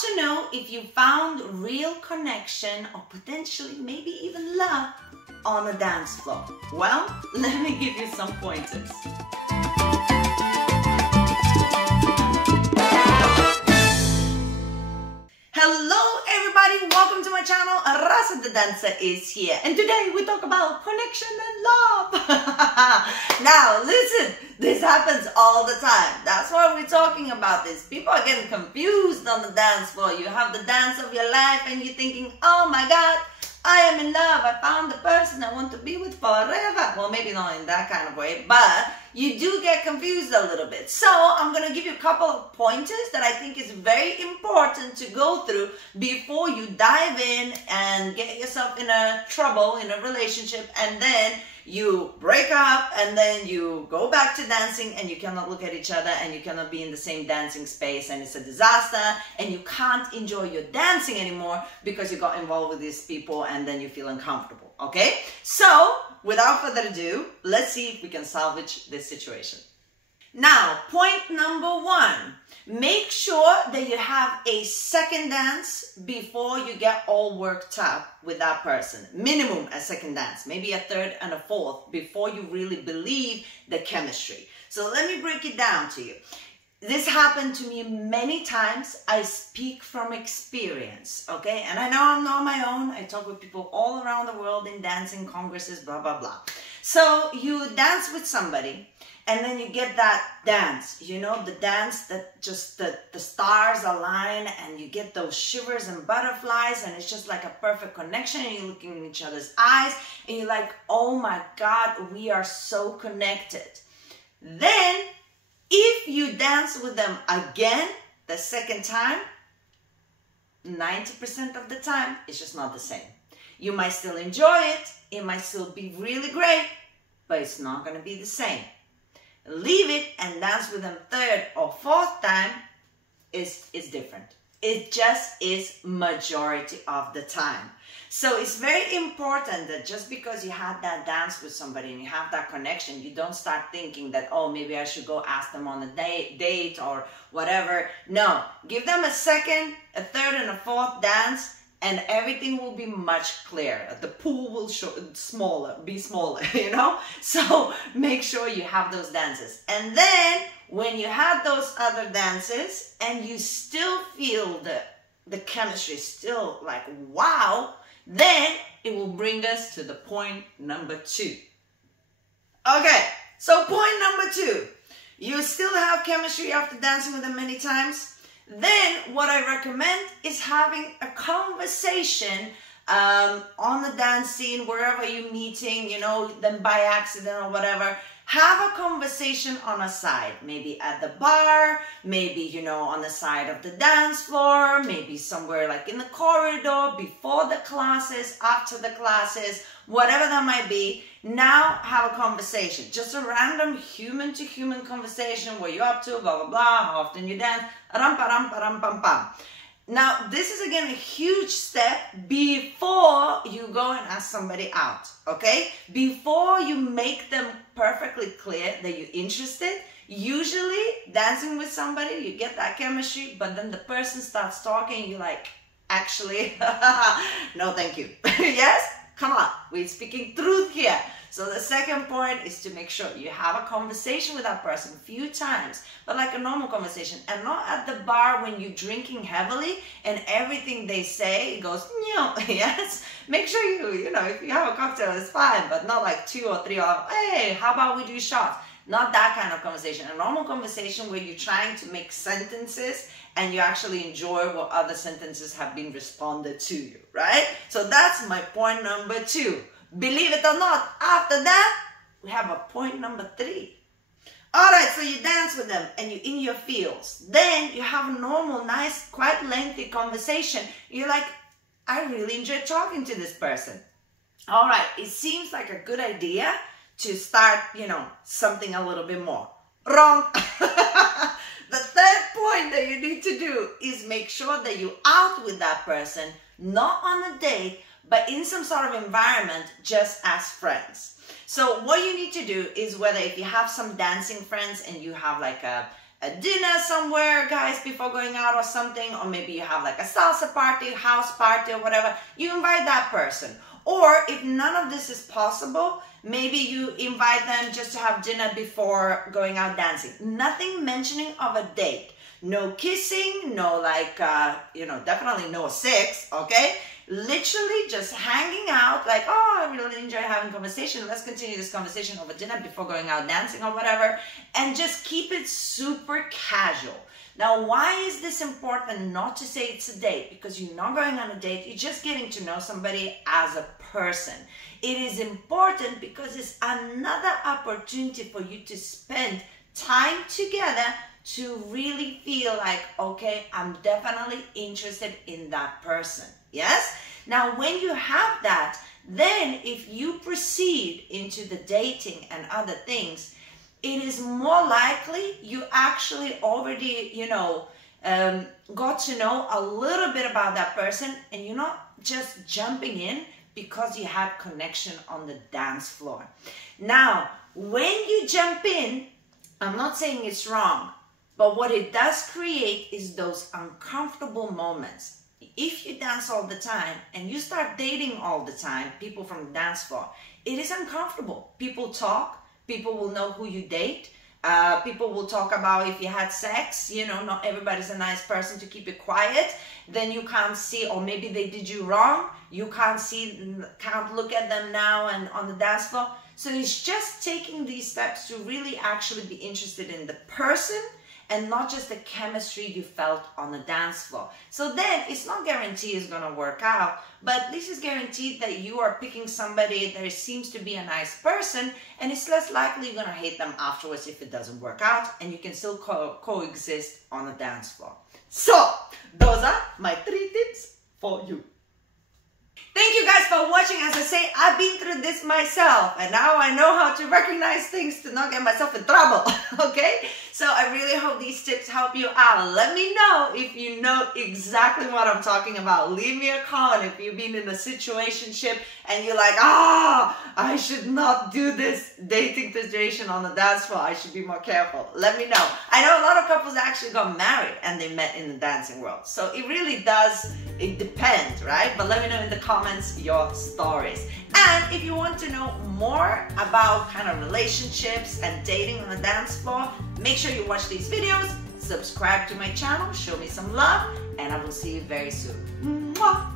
to know if you found real connection or potentially maybe even love on the dance floor. Well, let me give you some pointers. Hello everybody, welcome to my channel. Rasa the dancer is here, and today we talk about connection and love. Now listen, this happens all the time. That's why we're talking about this. People are getting confused on the dance floor. You have the dance of your life and you're thinking, oh my God, I am in love. I found the person I want to be with forever. Well, maybe not in that kind of way, but you do get confused a little bit. So I'm going to give you a couple of pointers that I think is very important to go through before you dive in and get yourself in a trouble in a relationship, and then you break up and then you go back to dancing and you cannot look at each other and you cannot be in the same dancing space and it's a disaster and you can't enjoy your dancing anymore because you got involved with these people and then you feel uncomfortable. Okay, so without further ado, let's see if we can salvage this situation. Now, point number one, make sure that you have a second dance before you get all worked up with that person. Minimum a second dance, maybe a third and a fourth before you really believe the chemistry. So let me break it down to you. This happened to me many times. I speak from experience, okay? And I know I'm not on my own. I talk with people all around the world in dancing congresses, blah, blah, blah. So you dance with somebody and then you get that dance, you know, the dance that just the stars align and you get those shivers and butterflies and it's just like a perfect connection and you're looking in each other's eyes and you're like, oh my God, we are so connected. Then, if you dance with them again, the second time, 90% of the time, it's just not the same. You might still enjoy it. It might still be really great, but it's not going to be the same. Leave it and dance with them third or fourth time is different. It just is majority of the time. So it's very important that just because you had that dance with somebody and you have that connection, you don't start thinking that, oh, maybe I should go ask them on a date or whatever. No, give them a second, a third, and a fourth dance, and everything will be much clearer. The pool will be smaller, you know? So make sure you have those dances. And then when you have those other dances and you still feel the chemistry still like, wow, then it will bring us to the point number two. Okay, so point number two, you still have chemistry after dancing with them many times. Then what I recommend is having a conversation on the dance scene, wherever you're meeting, you know, them by accident or whatever. Have a conversation on a side, maybe at the bar, maybe, you know, on the side of the dance floor, maybe somewhere like in the corridor, before the classes, after the classes, whatever that might be. Now have a conversation, just a random human-to-human conversation. What you up to, blah, blah, blah, how often you dance, ram-pa-ram-pa-ram-pam-pam. Now, this is again a huge step before you go and ask somebody out, okay? Before you make them perfectly clear that you're interested. Usually, dancing with somebody, you get that chemistry, but then the person starts talking, you're like, actually, no thank you. Yes? Come on, we're speaking truth here. So the second point is to make sure you have a conversation with that person a few times, but like a normal conversation, and not at the bar when you're drinking heavily and everything they say goes, no, yes. Make sure you know, if you have a cocktail, it's fine, but not like 2 or 3 or, hey, how about we do shots? Not that kind of conversation. A normal conversation where you're trying to make sentences and you actually enjoy what other sentences have been responded to you, right? So that's my point number two. Believe it or not, after that, we have a point number three. All right, so you dance with them and you're in your feels. Then you have a normal, nice, quite lengthy conversation. You're like, I really enjoyed talking to this person. All right, it seems like a good idea to start, you know, something a little bit more. Wrong. The third point that you need to do is make sure that you're out with that person, not on a date, but in some sort of environment, just as friends. So what you need to do is, whether if you have some dancing friends and you have like a a dinner somewhere, guys, before going out or something, or maybe you have like a salsa party, house party or whatever, you invite that person. Or if none of this is possible, maybe you invite them just to have dinner before going out dancing. Nothing mentioning of a date. No kissing, no like, definitely no sex, okay? Literally just hanging out, like, oh, I really enjoy having conversation. Let's continue this conversation over dinner before going out dancing or whatever. And just keep it super casual. Now, why is this important not to say it's a date? Because you're not going on a date, you're just getting to know somebody as a person. It is important because it's another opportunity for you to spend time together to really feel like, okay, I'm definitely interested in that person. Yes? Now, when you have that, then if you proceed into the dating and other things, it is more likely you actually already, got to know a little bit about that person, and you're not just jumping in because you had connection on the dance floor. Now, when you jump in, I'm not saying it's wrong, but what it does create is those uncomfortable moments. If you dance all the time and you start dating all the time, people from the dance floor, it is uncomfortable. People talk, people will know who you date, people will talk about if you had sex, not everybody's a nice person to keep it quiet, then you can't see, or maybe they did you wrong, you can't look at them now and on the dance floor. So it's just taking these steps to really actually be interested in the person and not just the chemistry you felt on the dance floor. So then it's not guaranteed it's gonna work out, but at least it's guaranteed that you are picking somebody that seems to be a nice person, and it's less likely you're gonna hate them afterwards if it doesn't work out, and you can still coexist on the dance floor. So those are my 3 tips for you. Thank you guys for watching. As I say, I've been through this myself, and now I know how to recognize things to not get myself in trouble, okay? So I really hope these tips help you out. Let me know if you know exactly what I'm talking about. Leave me a comment if you've been in a situationship and you're like, I should not do this dating situation on the dance floor. I should be more careful. Let me know. I know a lot of couples actually got married and they met in the dancing world. So it really does, it depends, right? But let me know in the comments your stories. And if you want to know more about kind of relationships and dating on the dance floor, make sure you watch these videos, subscribe to my channel, show me some love, and I will see you very soon. Mwah!